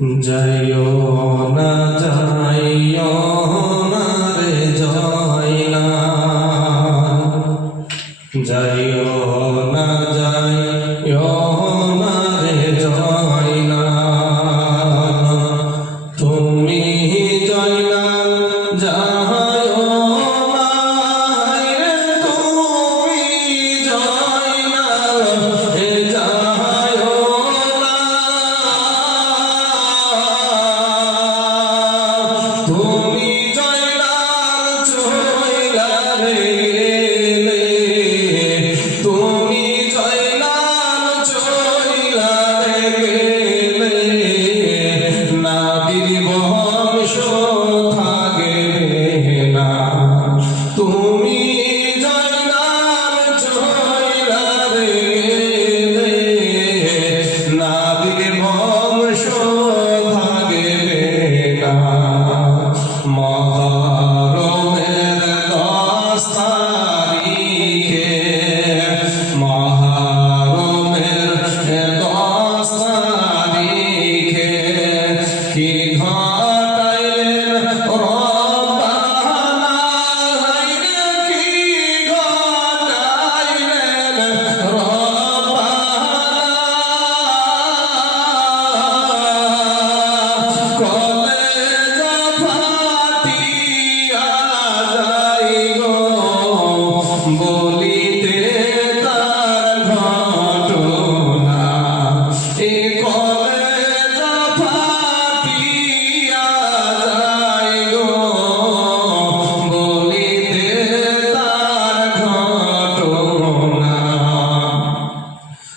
যাইও না যাইও না রে জয়না যাইও Adi Bhava.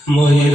ময়ূর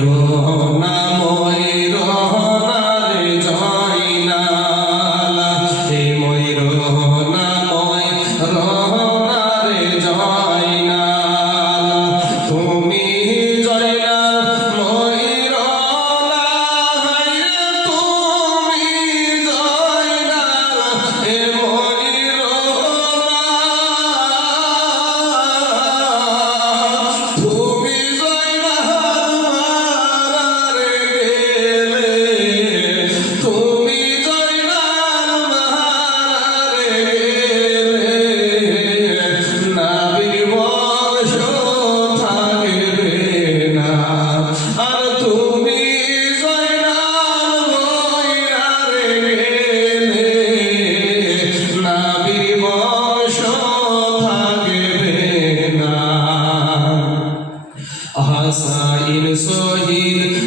সাইল সহিল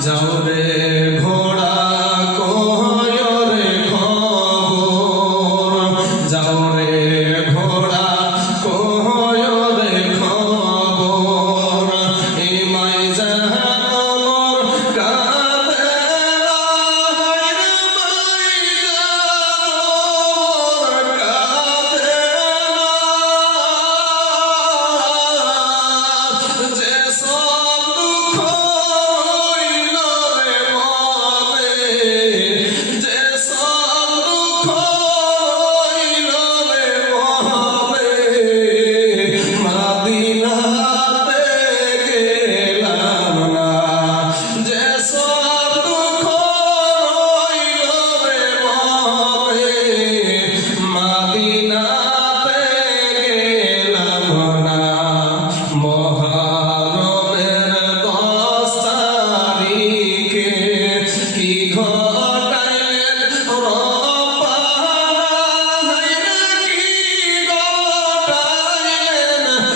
যাও রে